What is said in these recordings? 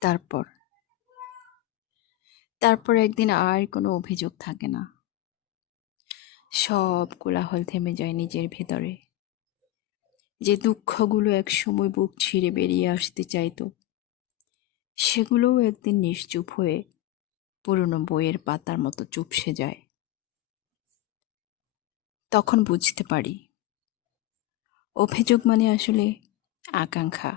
তারপর? তারপর একদিন আর কোনো অভিযোগ থাকে না। সব কোলাহল থেমে যায় নিজের ভেতরে। যে দুঃখগুলো একসময় বুক ছিঁড়ে বেরিয়ে আসতে চাইতো, সেগুলোও একদিন নিশ্চুপ হয়ে পুরনো বইয়ের পাতার মতো চুপসে যায়। তখন বুঝতে পারি, অভিযোগ মানে আসলে আকাঙ্ক্ষা।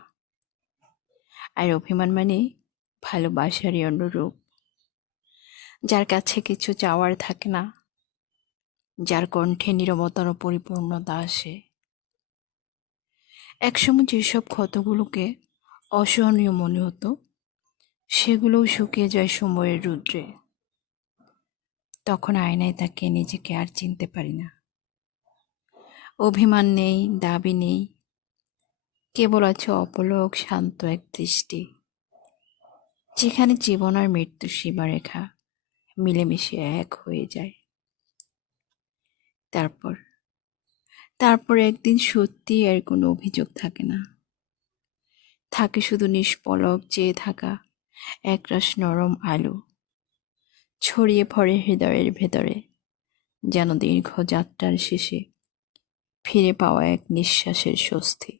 আর অভিমান মানে ভালোবাসারই অনুরূপ। যার কাছে কিছু চাওয়ার থাকে না, যার কণ্ঠে নিরবতার পরিপূর্ণতা আসে। একসময় যেসব ক্ষতগুলোকে অসহনীয় মনে হতো, সেগুলোও শুকিয়ে যায় সময়ের রুদ্রে। তখন আয়নায় তাকে নিজেকে আর চিনতে পারি না। অভিমান নেই, দাবি নেই, কেবল আছে অপলক, শান্ত এক দৃষ্টি। যেখানে জীবন আর মৃত্যু সীমারেখা মিলেমিশে এক হয়ে যায়। তারপর তারপর একদিন সত্যি আর কোনো অভিযোগ থাকে না। থাকে শুধু নিষ্পলক চেয়ে থাকা একরাশ নরম আলো ছড়িয়ে পড়ে হৃদয়ের ভেতরে, যেন দীর্ঘ যাত্রার শেষে ফিরে পাওয়া এক নিঃশ্বাসের স্বস্তি।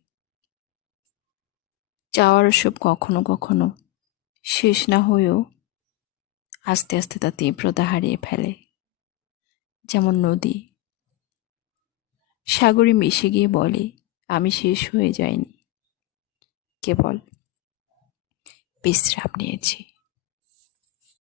চাওয়ার সব কখনো কখনো শেষ না হয়েও আস্তে আস্তে তা তীব্রতা হারিয়ে ফেলে। যেমন নদী। সাগরে মিশে গিয়ে বলে, আমি শেষ হয়ে যাইনি। কেবল বিশ্রাম নিয়েছি।